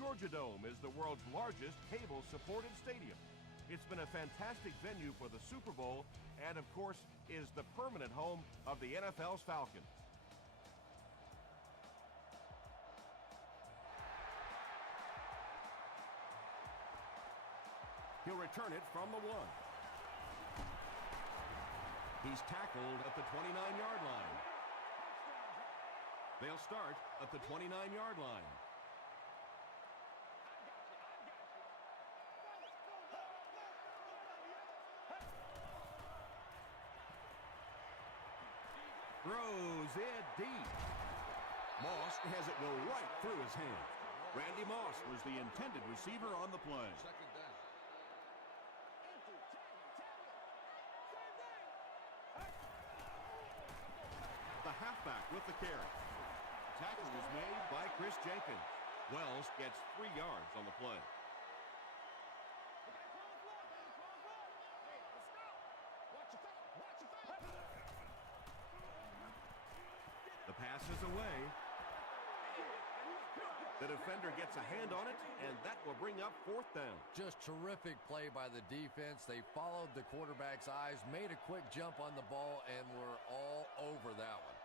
Georgia Dome is the world's largest cable-supported stadium. It's been a fantastic venue for the Super Bowl and, of course, is the permanent home of the NFL's Falcons. He'll return it from the 1. He's tackled at the 29-yard line. They'll start at the 29-yard line. Throws it deep. Moss has it go right through his hand. Randy Moss was the intended receiver on the play. Second down. The halfback with the carry. Tackle was made by Chris Jenkins. Wells gets 3 yards on the play. The pass is away. The defender gets a hand on it, and that will bring up 4th down. Just terrific play by the defense. They followed the quarterback's eyes, made a quick jump on the ball, and were all over that one.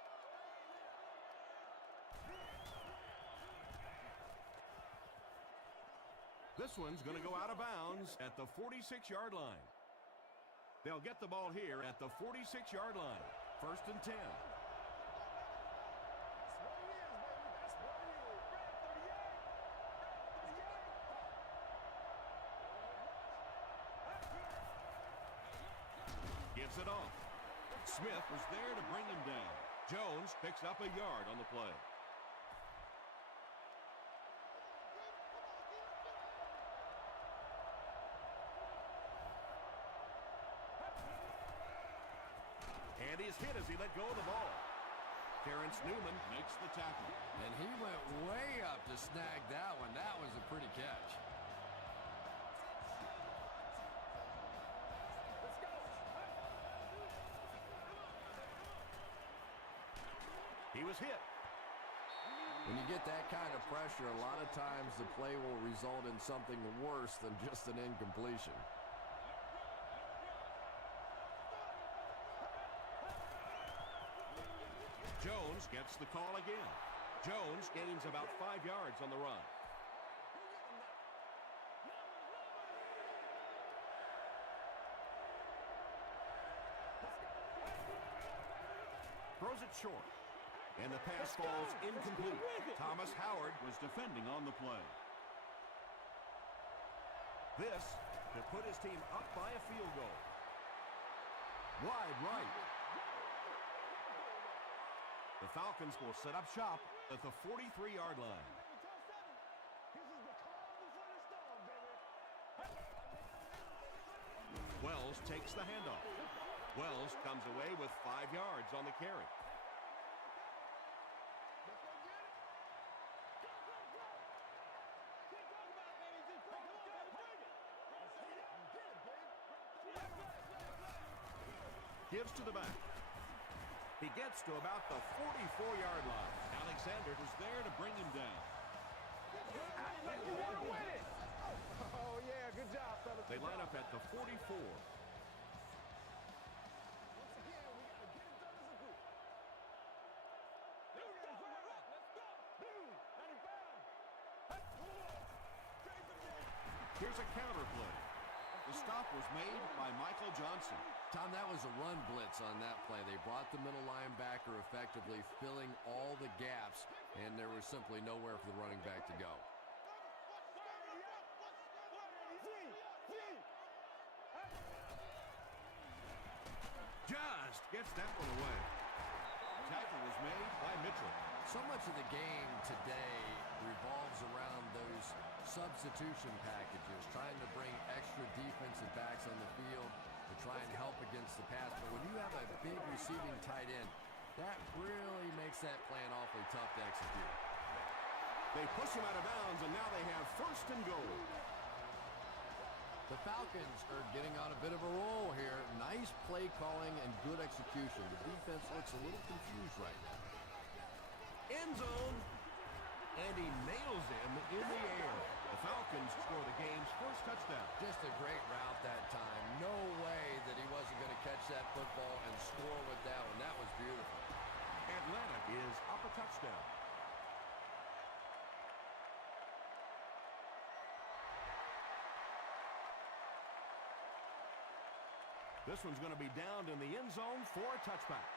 This one's going to go out of bounds at the 46-yard line. They'll get the ball here at the 46-yard line. 1st and 10. Gives it off. Smith was there to bring him down. Jones picks up a yard on the play. And he's hit as he let go of the ball. Terrence Newman makes the tackle. And he went way up to snag that one. That was a pretty catch. He was hit. When you get that kind of pressure, a lot of times the play will result in something worse than just an incompletion. Jones gets the call again. Jones gains about 5 yards on the run. Throws it short. And the pass falls incomplete. Thomas Howard was defending on the play. This to put his team up by a field goal. Wide right. The Falcons will set up shop at the 43-yard line. Wells takes the handoff. Wells comes away with 5 yards on the carry. Gives to the back. He gets to about the 44-yard line. Alexander is there to bring him down. You want to win it. Oh, yeah, good job, fellas. They line up at the 44. Here's a counter play. The stop was made by Michael Johnson. Tom, that was a run blitz on that play. They brought the middle linebacker effectively filling all the gaps, and there was simply nowhere for the running back to go. Just gets that one away. Tackle was made by Mitchell. So much of the game today revolves around those substitution packages, trying to bring extra defensive backs on the field to try and help against the pass. But when you have a big receiving tight end, that really makes that plan awfully tough to execute. They push him out of bounds, and now they have 1st and goal. The Falcons are getting on a bit of a roll here. Nice play calling and good execution. The defense looks a little confused right now. End zone. and he nails him in the air. The Falcons score the game's first touchdown. Just a great route that time. No way that he wasn't going to catch that football and score with that one. That was beautiful. Atlanta is up a touchdown. This one's going to be downed in the end zone for a touchback.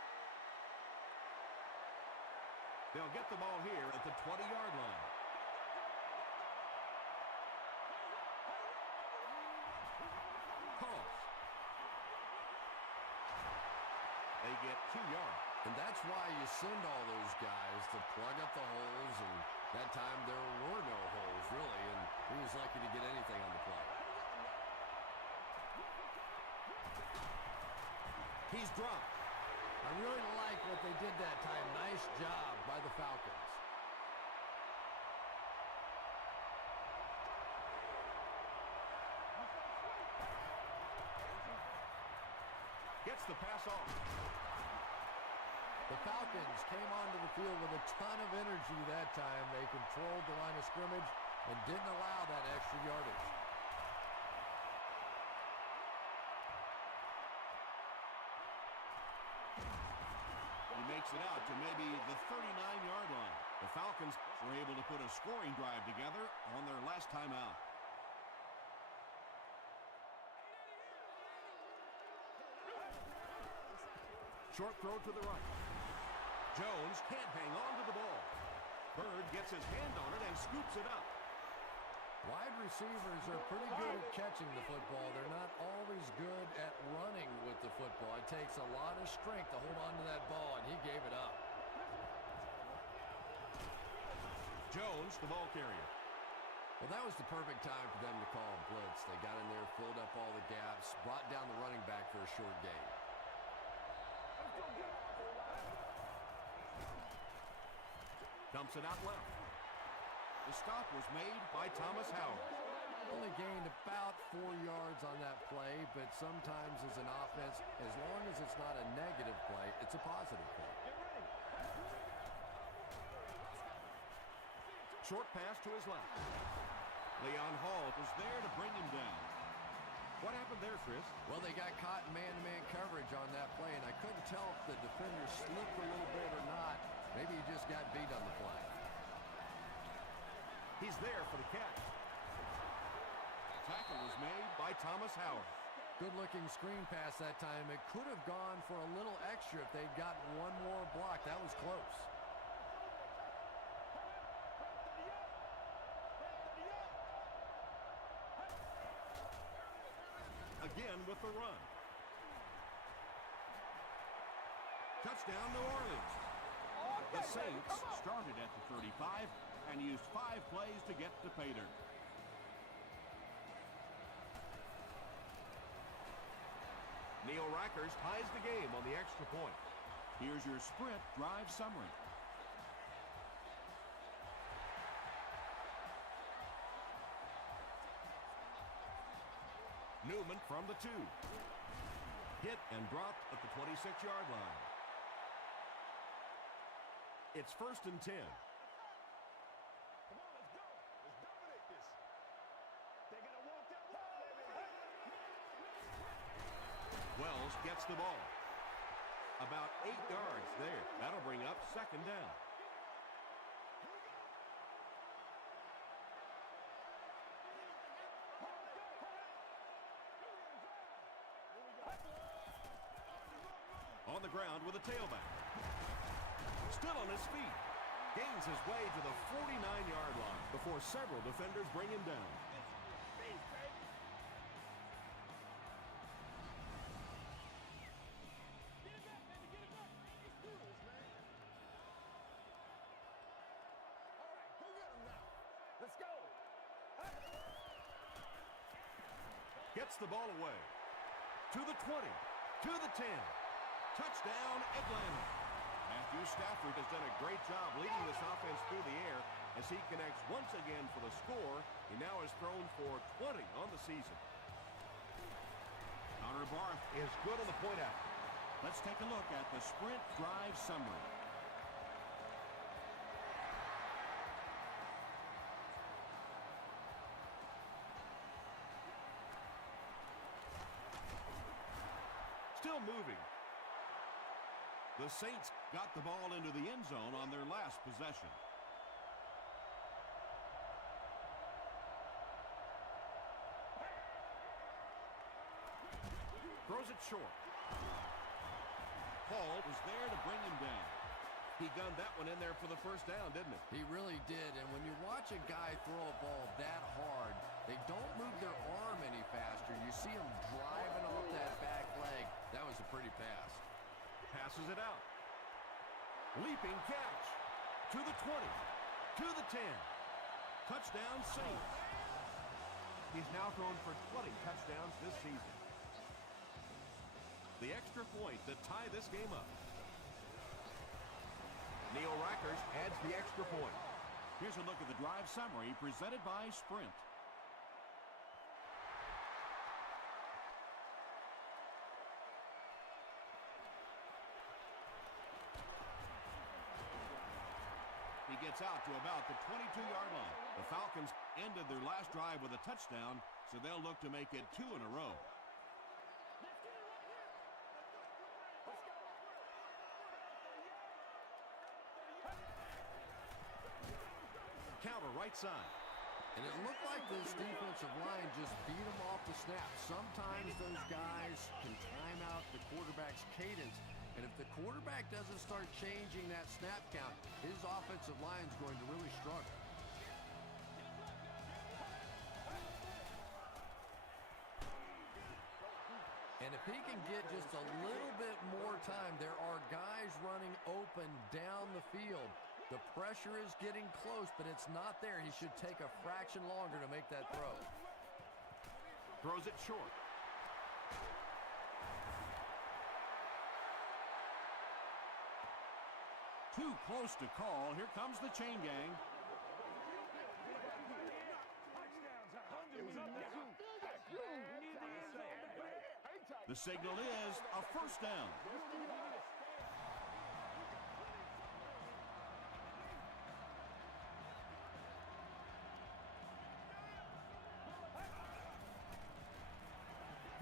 They'll get the ball here at the 20-yard line. Calls. They get 2 yards. And that's why you send all those guys to plug up the holes, and that time there were no holes, really, and he was lucky to get anything on the play. He's dropped. I really like what they did that time. Nice job by the Falcons. Gets the pass off. The Falcons came onto the field with a ton of energy that time. They controlled the line of scrimmage and didn't allow that extra yardage. He makes it out to maybe the 39-yard line. The Falcons were able to put a scoring drive together on their last time out. Short throw to the right. Jones can't hang on to the ball. Bird gets his hand on it and scoops it up. Wide receivers are pretty good at catching the football. They're not always good at running with the football. It takes a lot of strength to hold on to that ball, and he gave it up. Jones, the ball carrier. Well, that was the perfect time for them to call a blitz. They got in there, filled up all the gaps, brought down the running back for a short gain. Dumps it out left. The stop was made by Thomas Howard. Only gained about 4 yards on that play, but sometimes as an offense, as long as it's not a negative play, it's a positive play. Short pass to his left. Leon Hall was there to bring him down. What happened there, Chris? Well, they got caught in man-to-man coverage on that play, and I couldn't tell if the defender slipped a little bit or not. Maybe he just got beat on the play. He's there for the catch. Tackle was made by Thomas Howard. Good-looking screen pass that time. It could have gone for a little extra if they'd gotten one more block. That was close. Again with the run. Touchdown, New Orleans. The Saints started at the 35 and used 5 plays to get to pay dirt. Neil Rackers ties the game on the extra point. Here's your sprint drive summary. Newman from the 2. Hit and dropped at the 26-yard line. It's 1st and 10. Come on, let's go. Let's dominate this. They're going to walk that way, baby. Wells gets the ball. About 8 yards there. That'll bring up 2nd down. On the ground with a tailback. Still on his feet. Gains his way to the 49-yard line before several defenders bring him down. Gets the ball away. To the 20. To the 10. Touchdown, Atlanta. Matthew Stafford has done a great job leading this offense through the air as he connects once again for the score. He now has thrown for 20 on the season. Connor Barth is good on the point after. Let's take a look at the sprint drive summary. still moving. The Saints got the ball into the end zone on their last possession. Throws it short. Paul was there to bring him down. He gunned that one in there for the first down, didn't he? He really did, and when you watch a guy throw a ball that hard, they don't move their arm any faster. You see him driving off that back leg. That was a pretty pass. Passes it out. Leaping catch. To the 20. To the 10. Touchdown, Saints. He's now thrown for 20 touchdowns this season. The extra point to tie this game up. Neil Rackers adds the extra point. Here's a look at the drive summary presented by Sprint. He gets out to about the 22-yard line. The Falcons ended their last drive with a touchdown, so they'll look to make it 2 in a row. Counter right side. And it looked like this defensive line just beat them off the snap. Sometimes those guys can time out the quarterback's cadence. And if the quarterback doesn't start changing that snap count, his offensive line is going to really struggle. And if he can get just a little bit more time, there are guys running open down the field. The pressure is getting close, but it's not there. He should take a fraction longer to make that throw. Throws it short. Too close to call. Here comes the chain gang. The signal is a first down.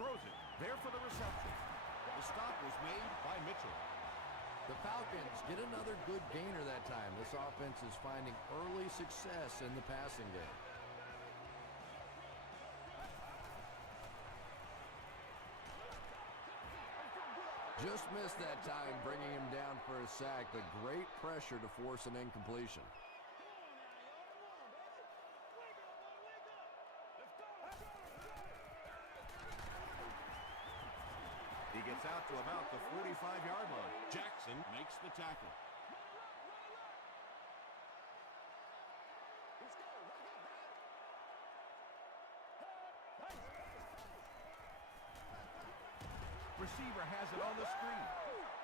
Throws it. There for the reception. The stop was made by Mitchell. The Falcons get another good gainer that time. This offense is finding early success in the passing game. Just missed that time, bringing him down for a sack, but great pressure to force an incompletion. He gets out to about the 45-yard line. Jackson makes the tackle. Receiver has it on the screen.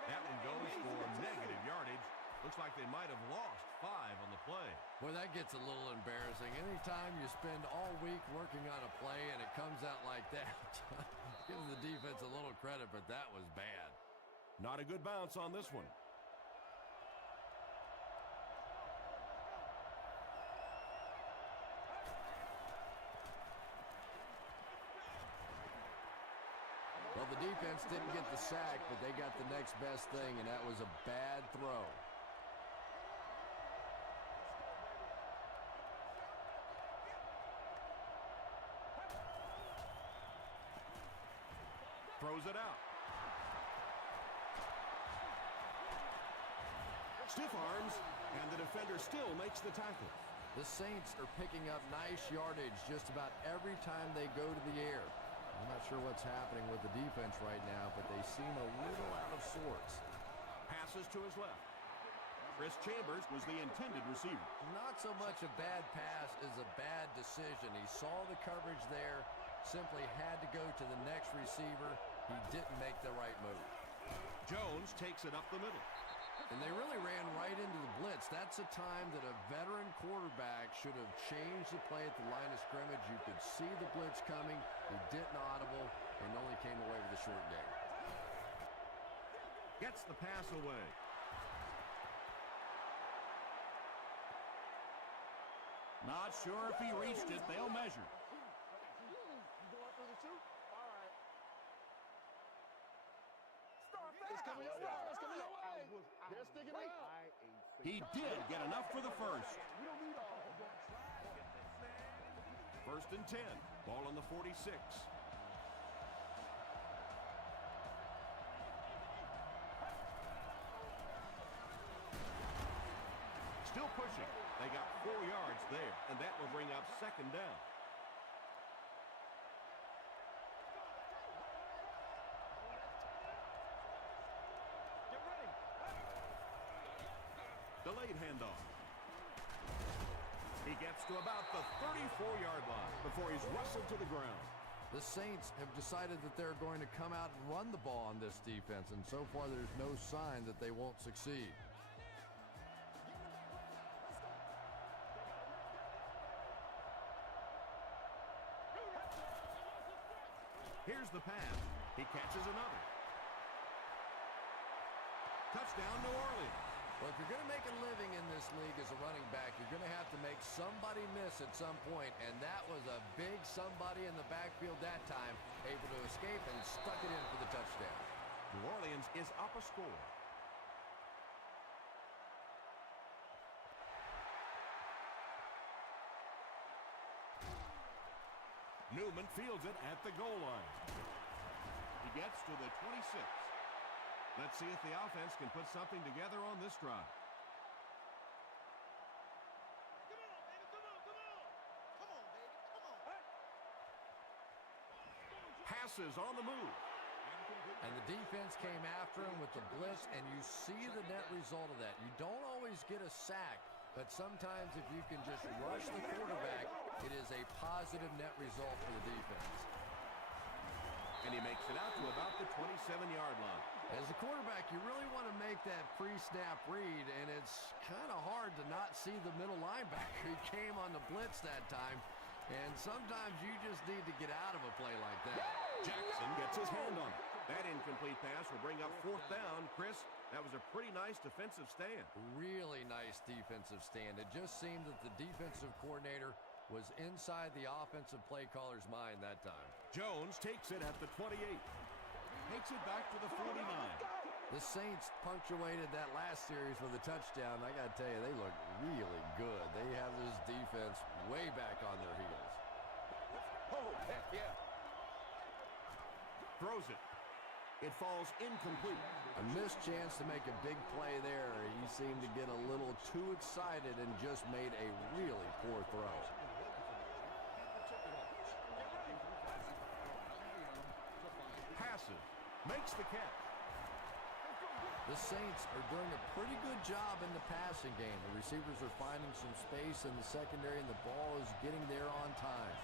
That one goes for negative yardage. Looks like they might have lost 5 on the play. Boy, that gets a little embarrassing. Anytime you spend all week working on a play and it comes out like that, give the defense a little credit, but that was bad. Not a good bounce on this one. Well, the defense didn't get the sack, but they got the next best thing, and that was a bad throw. Throws it out. Stiff arms, and the defender still makes the tackle. The Saints are picking up nice yardage just about every time they go to the air. I'm not sure what's happening with the defense right now, but they seem a little out of sorts. Passes to his left. Chris Chambers was the intended receiver. Not so much a bad pass as a bad decision. He saw the coverage there, simply had to go to the next receiver. He didn't make the right move. Jones takes it up the middle. And they really ran right into the blitz. That's a time that a veteran quarterback should have changed the play at the line of scrimmage. You could see the blitz coming. He didn't audible and only came away with a short gain. Gets the pass away. Not sure if he reached it. They'll measure. They're sticking around. He did get enough for the first. First and 10. Ball on the 46. Still pushing. They got 4 yards there, and that will bring up second down. Delayed handoff. He gets to about the 34-yard line before he's wrestled to the ground. The Saints have decided that they're going to come out and run the ball on this defense, and so far there's no sign that they won't succeed. Here's the pass. He catches another. Touchdown, New Orleans. Well, if you're going to make a living in this league as a running back, you're going to have to make somebody miss at some point, and that was a big somebody in the backfield that time, able to escape and stuck it in for the touchdown. New Orleans is up a score. Newman fields it at the goal line. He gets to the 26. Let's see if the offense can put something together on this drive. Passes on the move. And the defense came after him with the blitz, and you see the net result of that. You don't always get a sack, but sometimes if you can just rush the quarterback, it is a positive net result for the defense. And he makes it out to about the 27-yard line. As a quarterback, you really want to make that pre-snap read, and it's kind of hard to not see the middle linebacker. He came on the blitz that time, and sometimes you just need to get out of a play like that. Jackson gets his hand on it. That incomplete pass will bring up fourth down. Chris, that was a pretty nice defensive stand. Really nice defensive stand. It just seemed that the defensive coordinator was inside the offensive play caller's mind that time. Jones takes it at the 28. Takes it back to the 49. The Saints punctuated that last series with a touchdown. I got to tell you, they look really good. They have this defense way back on their heels. Oh, heck yeah. Throws it. It falls incomplete. A missed chance to make a big play there. He seemed to get a little too excited and just made a really poor throw. Passes. Makes the catch. The Saints are doing a pretty good job in the passing game. The receivers are finding some space in the secondary, and the ball is getting there on time.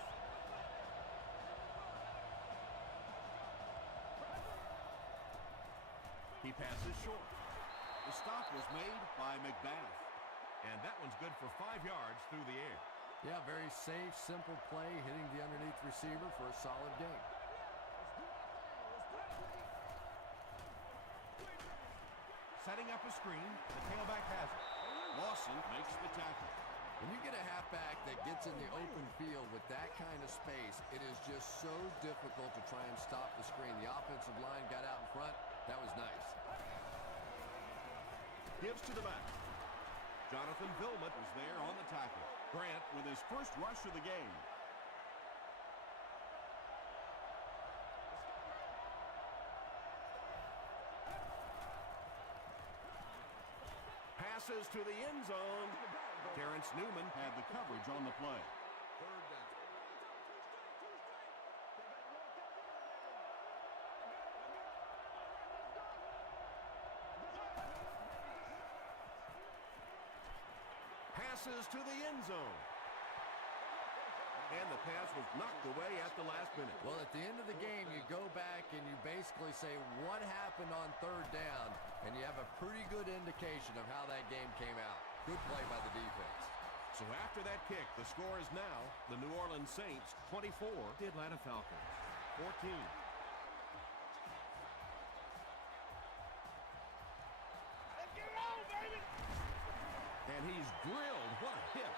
He passes short. The stop was made by McBath. And that one's good for 5 yards through the air. Yeah, very safe, simple play, hitting the underneath receiver for a solid gain. Setting up a screen, the tailback has it. Lawson makes the tackle. When you get a halfback that gets in the open field with that kind of space, it is just so difficult to try and stop the screen. The offensive line got out in front. That was nice. Gives to the back. Jonathan Vilmot was there on the tackle. Grant with his first rush of the game. Passes to the end zone. Terrence Newman had the coverage on the play. Passes to the end zone. And the pass was knocked away at the last minute. Well, at the end of the game, you go back and you basically say what happened on third down, and you have a pretty good indication of how that game came out. Good play by the defense. So after that kick, the score is now the New Orleans Saints 24, the Atlanta Falcons 14. And he's drilled. What a hit.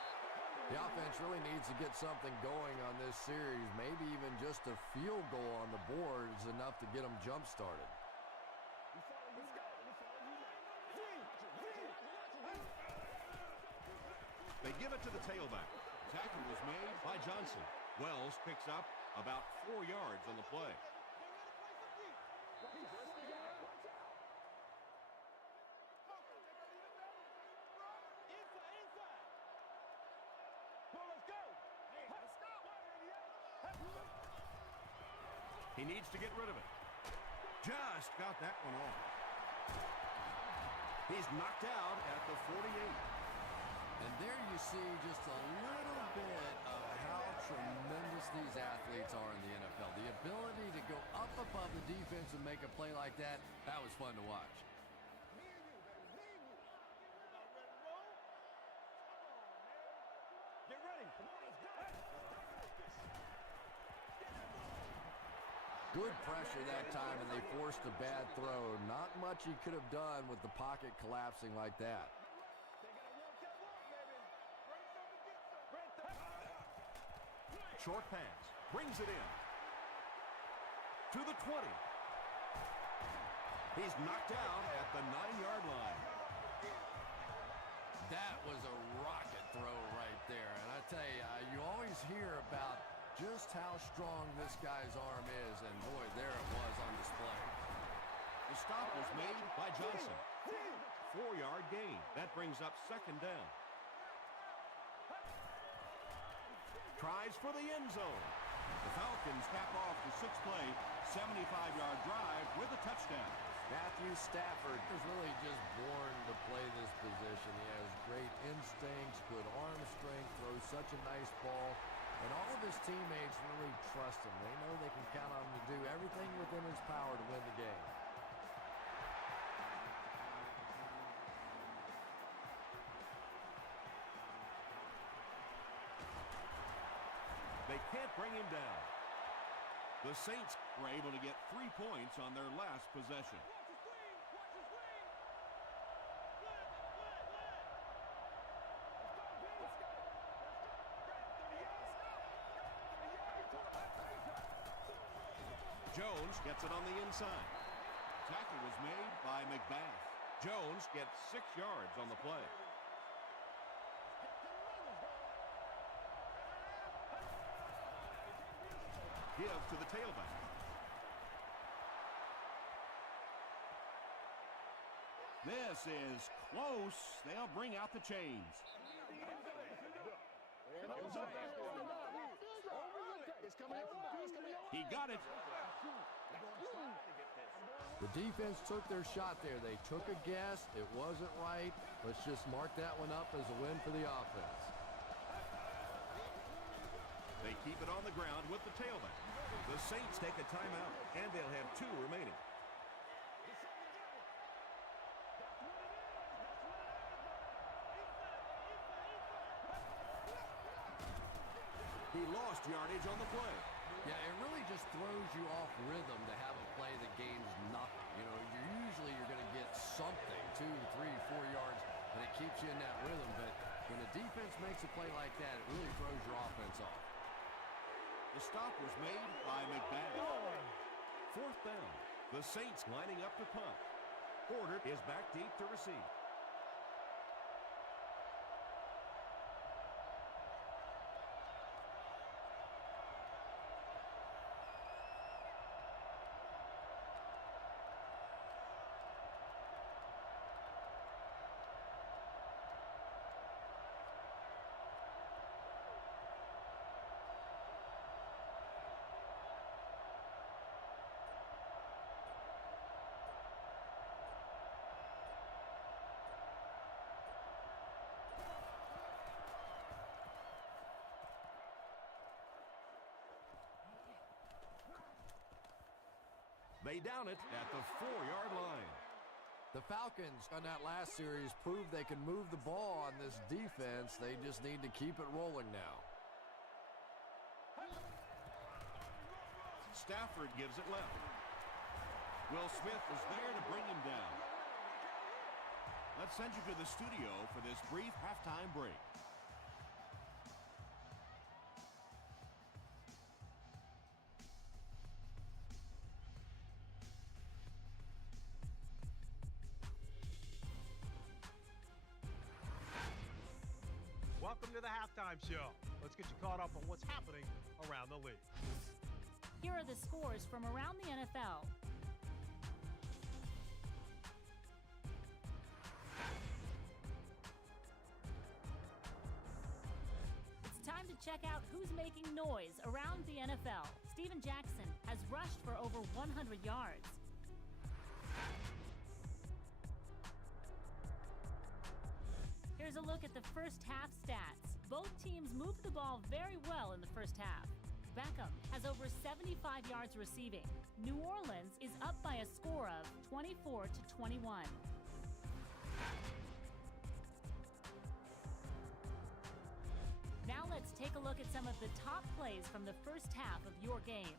The offense really needs to get something going on this series. Maybe even just a field goal on the board is enough to get them jump-started. Let's go. They give it to the tailback. Tackle was made by Johnson. Wells picks up about 4 yards on the play. He needs to get rid of it. Just got that one off. He's knocked out at the 48. And there you see just a little bit of how tremendous these athletes are in the NFL. The ability to go up above the defense and make a play like that, that was fun to watch. Get ready. Come on, let's go. Good pressure that time, and they forced a bad throw. Not much he could have done with the pocket collapsing like that. Short pass. Brings it in. To the 20. He's knocked out at the 9-yard line. That was a rocket throw right there. And I tell you, you always hear about just how strong this guy's arm is. And boy, there it was on display. The stop was made by Johnson. 4-yard gain. That brings up second down. Tries for the end zone. The Falcons cap off the 6-play, 75-yard drive with a touchdown. Matthew Stafford is really just born to play this position. He has great instincts, good arm strength, throws such a nice ball. And all of his teammates really trust him. They know they can count on him to do everything within his power to win the game. They can't bring him down. The Saints were able to get 3 points on their last possession. Jones gets it on the inside. Tackle was made by McBath. Jones gets 6 yards on the play. Give to the tailback. This is close. They'll bring out the chains. He got it. The defense took their shot there. They took a guess. It wasn't right. Let's just mark that one up as a win for the offense. They keep it on the ground with the tailback. The Saints take a timeout, and they'll have 2 remaining. He lost yardage on the play. Yeah, it really just throws you off rhythm to have a play that gains nothing. You know, you're going to get something, 2, 3, 4 yards, and it keeps you in that rhythm. But when the defense makes a play like that, it really throws your offense off. The stop was made by McBath. 4th down. The Saints lining up to punt. Porter is back deep to receive. They down it at the 4-yard line. The Falcons on that last series proved they can move the ball on this defense. They just need to keep it rolling now. Stafford gives it left. Will Smith is there to bring him down. Let's send you to the studio for this brief halftime break. welcome to the halftime show. Let's get you caught up on what's happening around the league. Here are the scores from around the NFL. It's time to check out who's making noise around the NFL. Steven Jackson has rushed for over 100 yards. Here's a look at the first half stats. Both teams moved the ball very well in the first half. Beckham has over 75 yards receiving. New Orleans is up by a score of 24-21. Now let's take a look at some of the top plays from the first half of your game.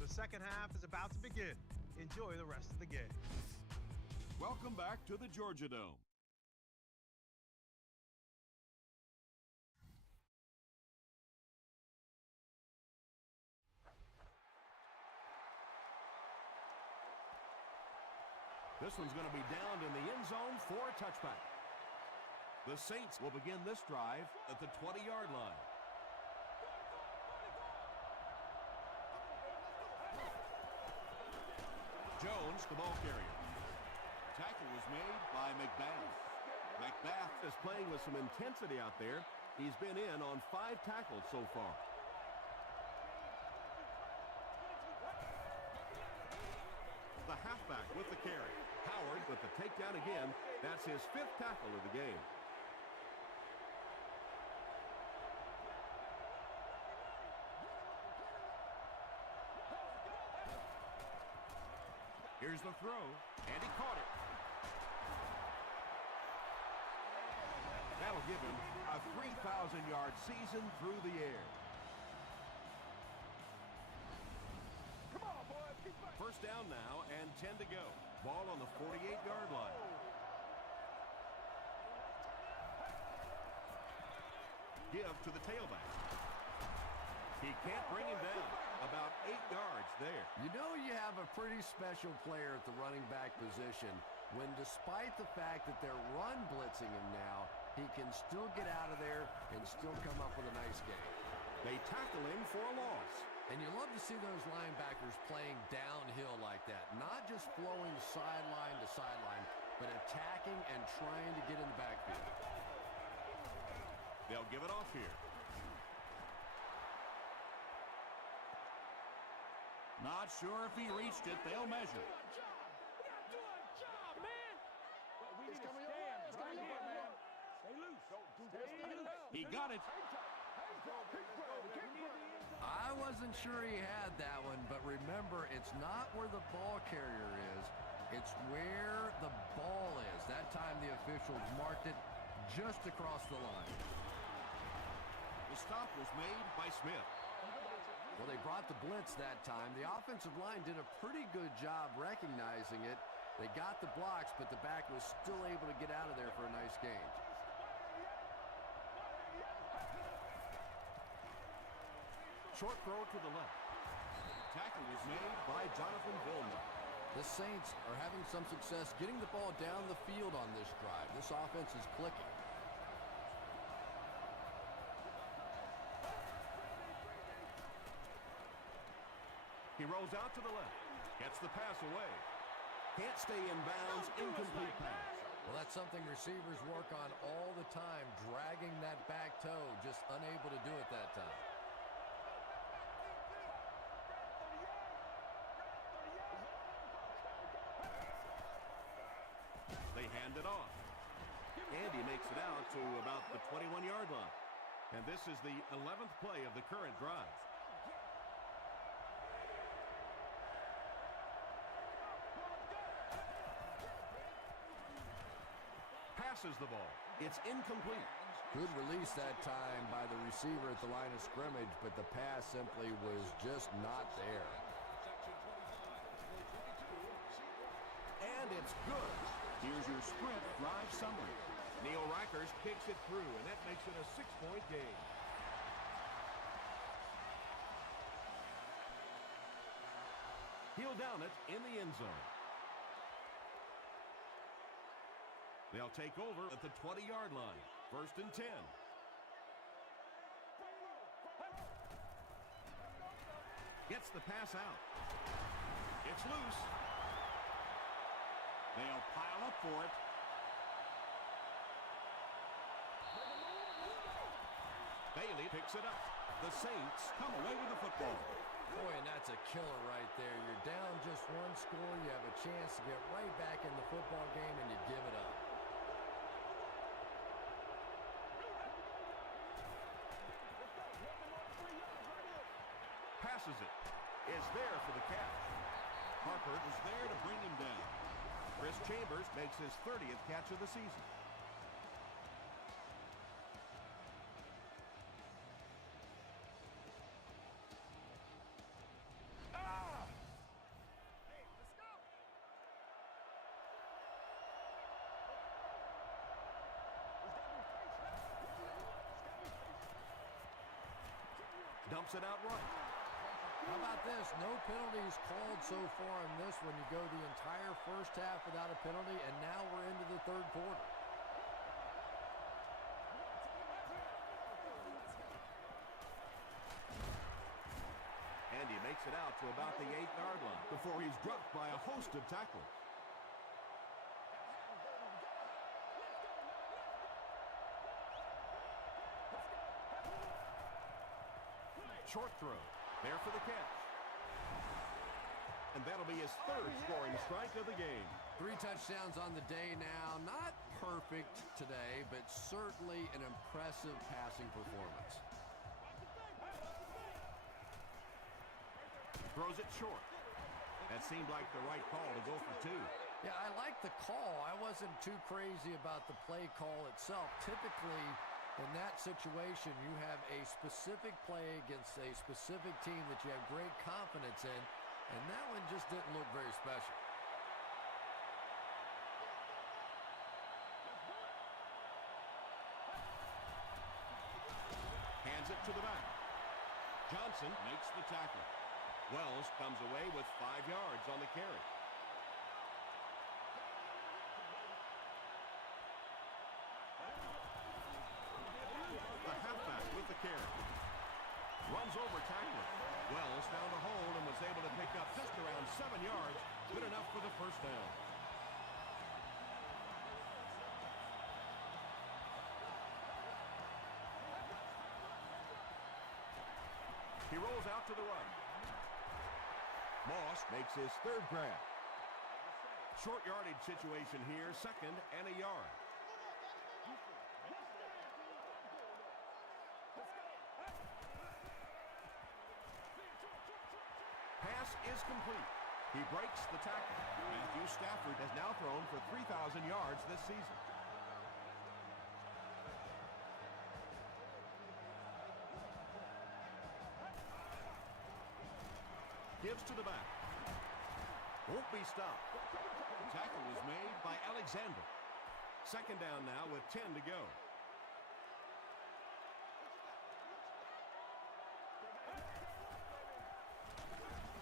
The second half is about to begin. Enjoy the rest of the game. Welcome back to the Georgia Dome. This one's going to be down in the end zone for a touchback. The Saints will begin this drive at the 20-yard line. Jones, the ball carrier. Tackle was made by McBath. McBath is playing with some intensity out there. He's been in on 5 tackles so far. The halfback with the carry. Howard with the takedown again. That's his 5th tackle of the game. Here's the throw, and he caught it. That'll give him a 3,000-yard season through the air. Come on, boys. First down now and 10 to go. Ball on the 48-yard line. Give to the tailback. He can't bring him down. About 8 yards there. You know you have a pretty special player at the running back position when, despite the fact that they're run blitzing him now, he can still get out of there and still come up with a nice game. They tackle him for a loss. And you love to see those linebackers playing downhill like that, not just flowing sideline to sideline, but attacking and trying to get in the backfield. They'll give it off here. Not sure if he reached it. They'll measure. He got it. I wasn't sure he had that one, but remember, it's not where the ball carrier is. It's where the ball is. That time the officials marked it just across the line. The stop was made by Smith. Well, they brought the blitz that time. The offensive line did a pretty good job recognizing it. They got the blocks, but the back was still able to get out of there for a nice gain. Short throw to the left. Tackle was made by Jonathan Vilma. The Saints are having some success getting the ball down the field on this drive. This offense is clicking. He rolls out to the left. Gets the pass away. Can't stay in bounds. Incomplete pass. Well, that's something receivers work on all the time, dragging that back toe, just unable to do it that time. They hand it off. And he makes it out to about the 21-yard line. And this is the 11th play of the current drive. Passes the ball. It's incomplete. Good release that time by the receiver at the line of scrimmage, but the pass simply was just not there. And it's good. Here's your sprint drive summary. Neil Reichers kicks it through, and that makes it a 6-point game. He'll down it in the end zone. They'll take over at the 20-yard line. 1st and 10. Gets the pass out. It's loose. They'll pile up for it. Bailey picks it up. The Saints come away with the football. Boy, and that's a killer right there. You're down just one score. You have a chance to get right back in the football game, and you give it up. Passes it. Is there for the catch. Harper is there to bring him down. Chris Chambers makes his 30th catch of the season. Dumps it out right. How about this? No penalties called so far in this one. You go the entire first half without a penalty, and now we're into the third quarter. And he makes it out to about the 8-yard line before he's dropped by a host of tackles. Short throw. There for the catch. And that'll be his 3rd scoring strike of the game. 3 touchdowns on the day now. Not perfect today, but certainly an impressive passing performance. Throws it short. That seemed like the right call to go for 2. Yeah, I like the call. I wasn't too crazy about the play call itself. Typically, in that situation, you have a specific play against a specific team that you have great confidence in, and that one just didn't look very special. Hands it to the back. Johnson makes the tackle. Wells comes away with 5 yards on the carry. Carry. Runs over tackler. Wells found a hole and was able to pick up just around 7 yards. Good enough for the first down. He rolls out to the right. Moss makes his 3rd grab. Short yardage situation here, 2nd and a yard. Pass is complete. He breaks the tackle. Matthew Stafford has now thrown for 3,000 yards this season. Gives to the back. Won't be stopped. The tackle was made by Alexander. 2nd down now with 10 to go.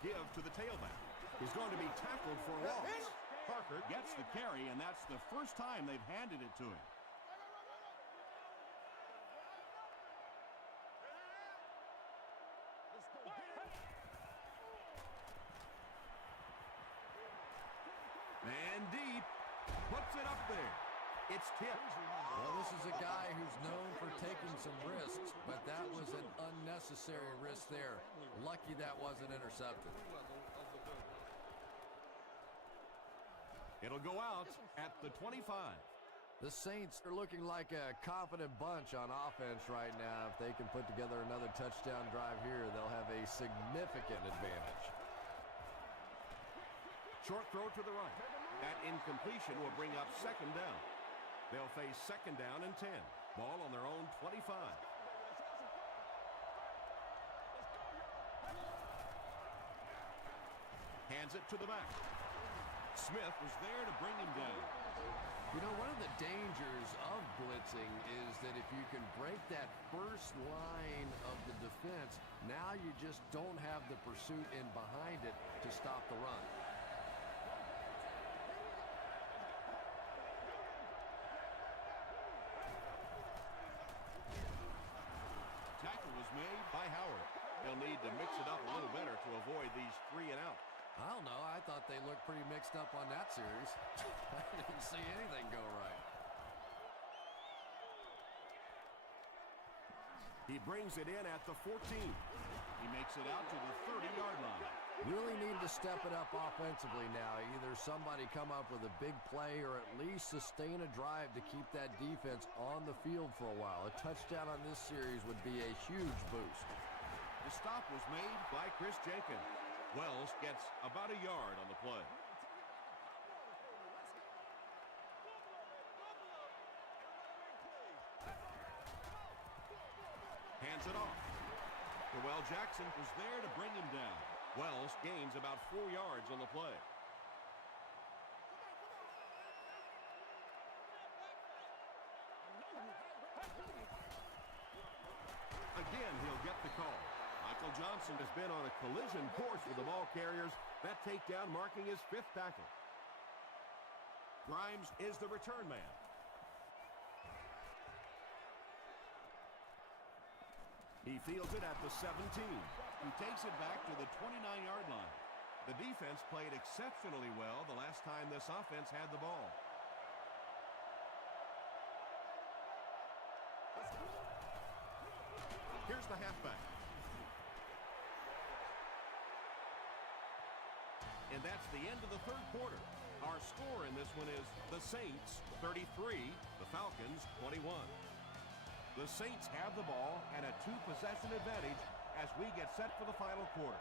Give to the tailback. He's going to be tackled for a loss. Parker gets the carry, and that's the first time they've handed it to him. And deep. Puts it up there. It's tipped. Well, this is a guy who's known for taking some risks, but that was an unnecessary risk there. Lucky that wasn't intercepted. It'll go out at the 25. The Saints are looking like a confident bunch on offense right now. If they can put together another touchdown drive here, they'll have a significant advantage. Short throw to the right. That incompletion will bring up 2nd down. They'll face second down and 10. Ball on their own 25. Hands it to the back. Smith was there to bring him down. You know, one of the dangers of blitzing is that if you can break that first line of the defense, now you just don't have the pursuit in behind it to stop the run. Tackle was made by Howard. He'll need to mix it up a little better to avoid these 3 and out. I don't know. I thought they looked pretty mixed up on that series. I didn't see anything go right. He brings it in at the 14. He makes it out to the 30-yard line. Really need to step it up offensively now. Either somebody come up with a big play or at least sustain a drive to keep that defense on the field for a while. A touchdown on this series would be a huge boost. The stop was made by Chris Jenkins. Wells gets about a yard on the play. Hands it off. Terrell Jackson was there to bring him down. Wells gains about 4 yards on the play. Again, he'll get the call. Michael Johnson has been on a collision course with the ball carriers. That takedown marking his 5th tackle. Grimes is the return man. He fields it at the 17. He takes it back to the 29-yard line. The defense played exceptionally well the last time this offense had the ball. Here's the halfback. And that's the end of the 3rd quarter. Our score in this one is the Saints 33, the Falcons 21. The Saints have the ball and a 2-possession advantage as we get set for the final quarter.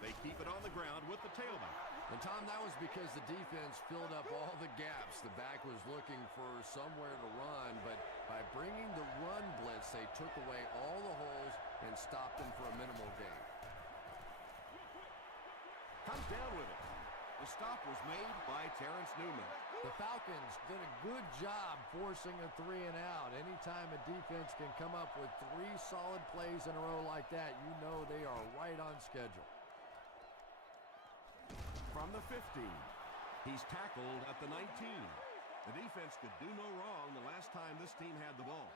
They keep it on the ground with the tailback. And Tom, that was because the defense filled up all the gaps. The back was looking for somewhere to run, but by bringing the run blitz, they took away all the holes and stopped them for a minimal gain. Comes down with it. The stop was made by Terrence Newman. The Falcons did a good job forcing a 3 and out. Anytime a defense can come up with 3 solid plays in a row like that, you know they are right on schedule. From the 15, he's tackled at the 19. The defense could do no wrong the last time this team had the ball.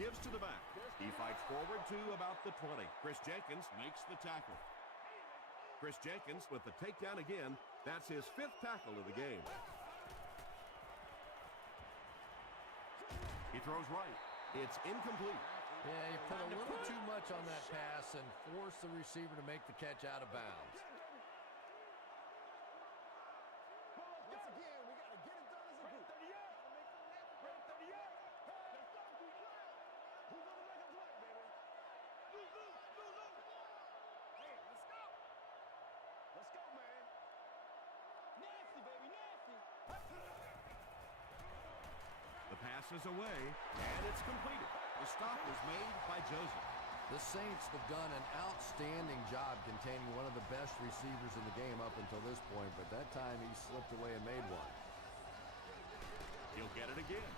Gives to the back. He fights forward to about the 20. Chris Jenkins makes the tackle. Chris Jenkins with the takedown again. That's his 5th tackle of the game. He throws right. It's incomplete. Yeah, he put a little too much on that pass and forced the receiver to make the catch out of bounds. The pass is away, and it's completed. The stop was made by Joseph. The Saints have done an outstanding job containing one of the best receivers in the game up until this point, but that time he slipped away and made one. He'll get it again.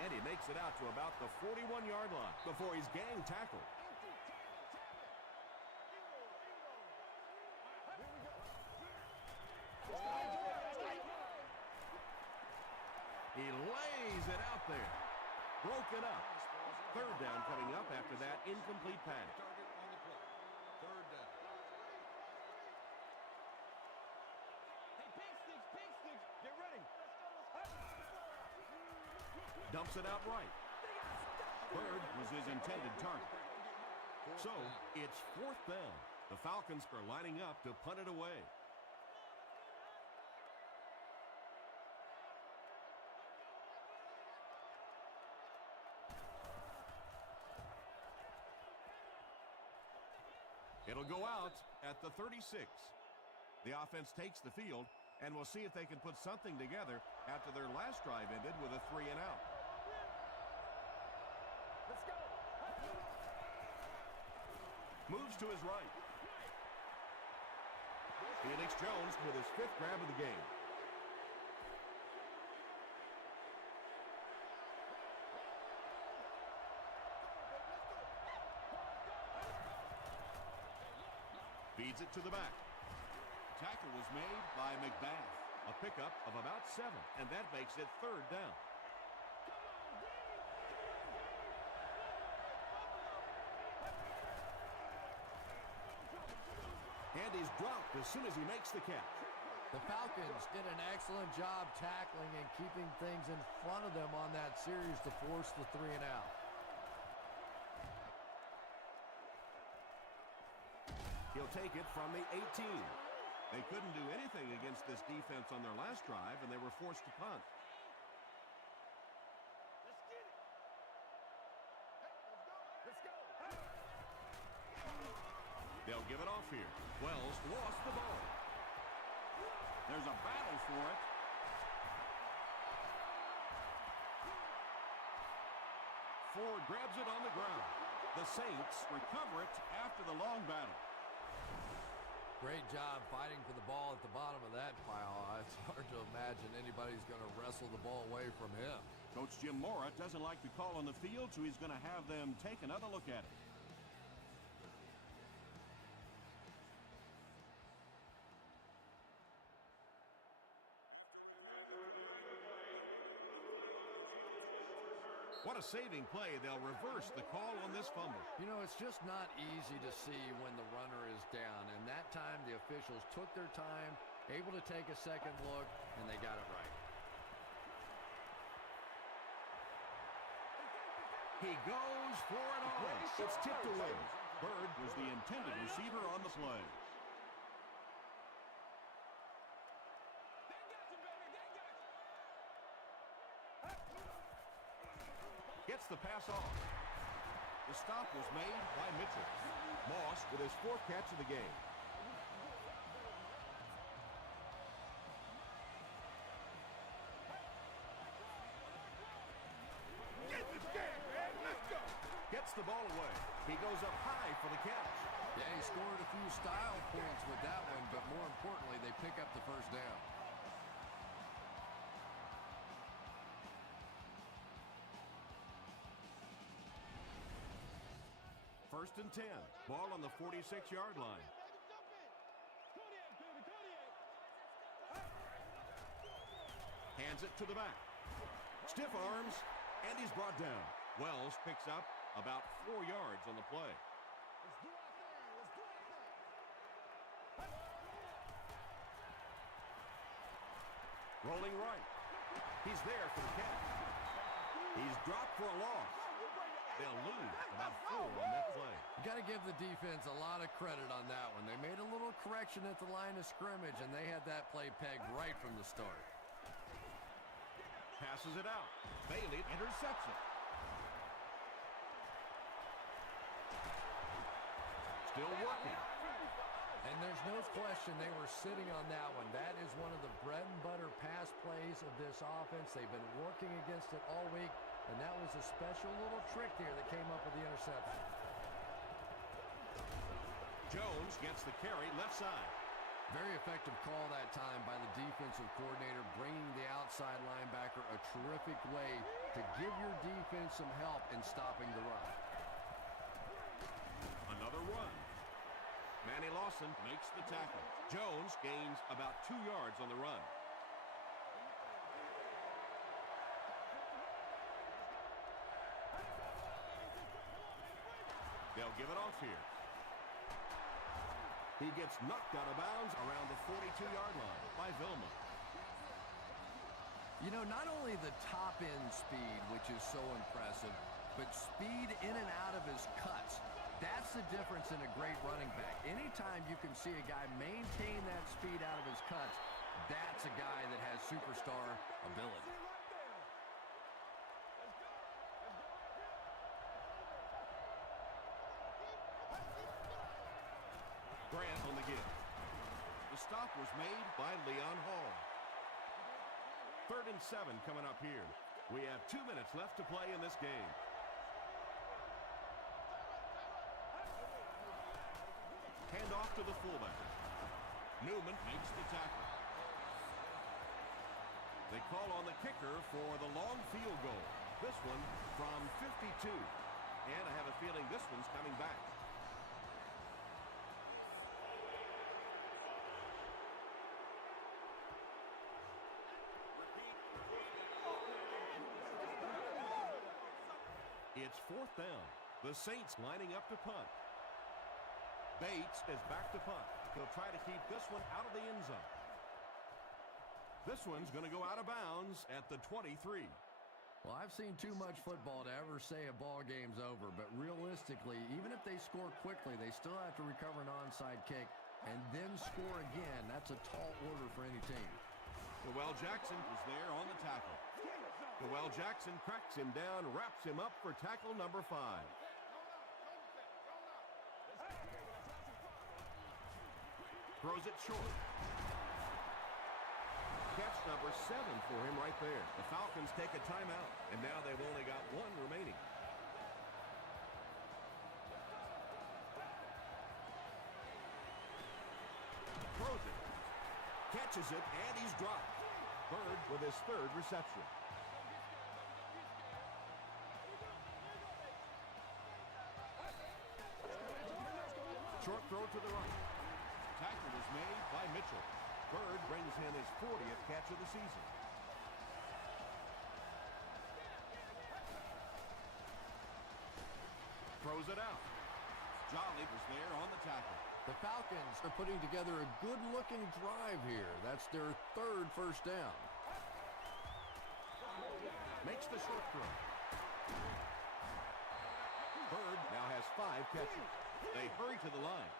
And he makes it out to about the 41-yard line before he's gang tackled. He lays it out there. Broken up. 3rd down coming up after that incomplete pass. Dumps it out right. Bird was his intended target. So, it's 4th down. The Falcons are lining up to punt it away. It'll go out at the 36. The offense takes the field, and we'll see if they can put something together after their last drive ended with a 3-and-out. Let's go. Moves to his right. Felix Jones with his 5th grab of the game. Feeds it to the back. Tackle was made by McBath. A pickup of about 7, and that makes it 3rd down. And he's dropped as soon as he makes the catch. The Falcons did an excellent job tackling and keeping things in front of them on that series to force the 3-and-out. He'll take it from the 18. They couldn't do anything against this defense on their last drive, and they were forced to punt. Let's go. They'll give it off here. Wells lost the ball. There's a battle for it. Ford grabs it on the ground. The Saints recover it after the long battle. Great job fighting for the ball at the bottom of that pile. It's hard to imagine anybody's going to wrestle the ball away from him. Coach Jim Mora doesn't like the call on the field, so he's going to have them take another look at it. What a saving play. They'll reverse the call on this fumble. You know, it's just not easy to see when the runner is down, and that time the officials took their time, able to take a second look, and they got it right. He goes for it all. It's tipped away. Bird was the intended receiver on the play. Gets the pass off. The stop was made by Mitchell. Moss with his 4th catch of the game. Get this game, man. Let's go. Gets the ball away. He goes up high for the catch. Yeah, he scored a few style points with that one, but more importantly, they pick up the first down. First and 10. Ball on the 46-yard line. Hands it to the back. Stiff arms, and he's brought down. Wells picks up about 4 yards on the play. Rolling right. He's there for the catch. He's dropped for a loss. They'll lose about 4 on that play. You got to give the defense a lot of credit on that one. They made a little correction at the line of scrimmage, and they had that play pegged right from the start. Passes it out. Bailey intercepts it. Still working. And there's no question they were sitting on that one. That is one of the bread and butter pass plays of this offense. They've been working against it all week, and that was a special little trick there that came up with the interception. Jones gets the carry left side. Very effective call that time by the defensive coordinator, bringing the outside linebacker a terrific way to give your defense some help in stopping the run. Another run. Manny Lawson makes the tackle. Jones gains about 2 yards on the run. They'll give it off here. He gets knocked out of bounds around the 42-yard line by Vilma. You know, not only the top-end speed, which is so impressive, but speed in and out of his cuts. That's the difference in a great running back. Anytime you can see a guy maintain that speed out of his cuts, that's a guy that has superstar ability. on the give. The stop was made by Leon Hall. 3rd and 7 coming up here. We have 2 minutes left to play in this game. Hand off to the fullback. Newman makes the tackle. They call on the kicker for the long field goal. This one from 52. And I have a feeling this one's coming back. It's 4th down. The Saints lining up to punt. Bates is back to punt. He'll try to keep this one out of the end zone. This one's going to go out of bounds at the 23. Well, I've seen too much football to ever say a ball game's over, but realistically, even if they score quickly, they still have to recover an onside kick and then score again. That's a tall order for any team. Noel Jackson is there on the tackle. Noel Jackson cracks him down, wraps him up for tackle number 5. Throws it short. Catch number 7 for him right there. The Falcons take a timeout, and now they've only got 1 remaining. Throws it. Catches it, and he's dropped. Bird with his 3rd reception. Short throw to the right. Tackle is made by Mitchell. Bird brings in his 40th catch of the season. Throws it out. Jolly was there on the tackle. The Falcons are putting together a good-looking drive here. That's their 3rd first down. Makes the short throw. Bird now has 5 catches. They hurry to the line.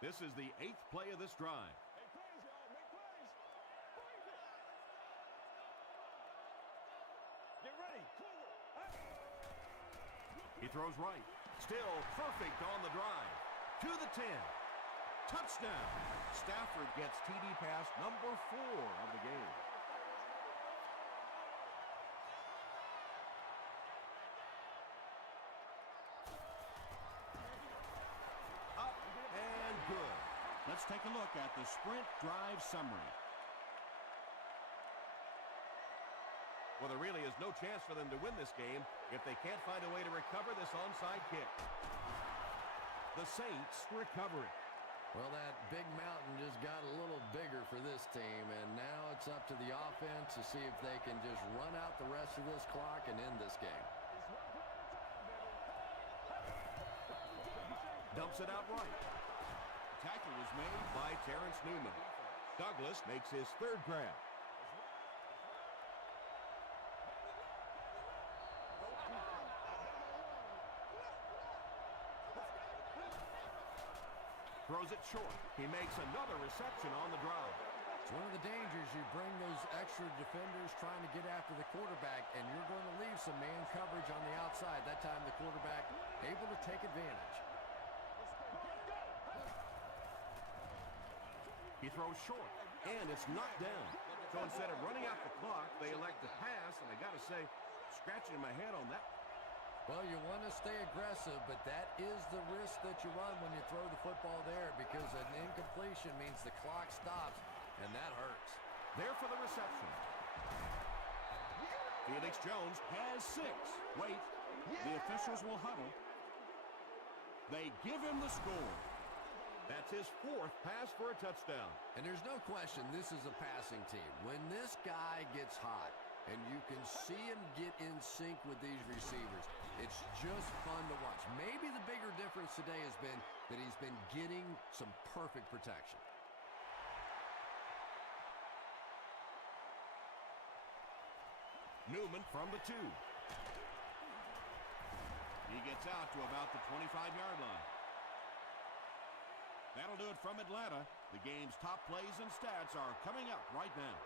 This is the 8th play of this drive. Get ready. He throws right. Still perfect on the drive. To the 10. Touchdown. Stafford gets TD pass number 4 of the game. Up and good. Let's take a look at the sprint drive summary. Well, there really is no chance for them to win this game if they can't find a way to recover this onside kick. The Saints recover it. Well, that big mountain just got a little bigger for this team, and now it's up to the offense to see if they can just run out the rest of this clock and end this game. Dumps it out right. Tackle was made by Terrence Newman. Douglas makes his 3rd grab. Throws it short. He makes another reception on the drive. It's one of the dangers. You bring those extra defenders trying to get after the quarterback, and you're going to leave some man coverage on the outside. That time the quarterback able to take advantage. He throws short, and it's knocked down. So instead of running out the clock, they elect to pass, and I got to say, scratching my head on that. Well, you want to stay aggressive, but that is the risk that you run when you throw the football there, because an incompletion means the clock stops, and that hurts. There for the reception. Felix Jones has 6. Wait, the officials will huddle. They give him the score. That's his 4th pass for a touchdown. And there's no question this is a passing team. When this guy gets hot, and you can see him get in sync with these receivers, it's just fun to watch. Maybe the bigger difference today has been that he's been getting some perfect protection. Newman from the 2. He gets out to about the 25-yard line. That'll do it from Atlanta. The game's top plays and stats are coming up right now.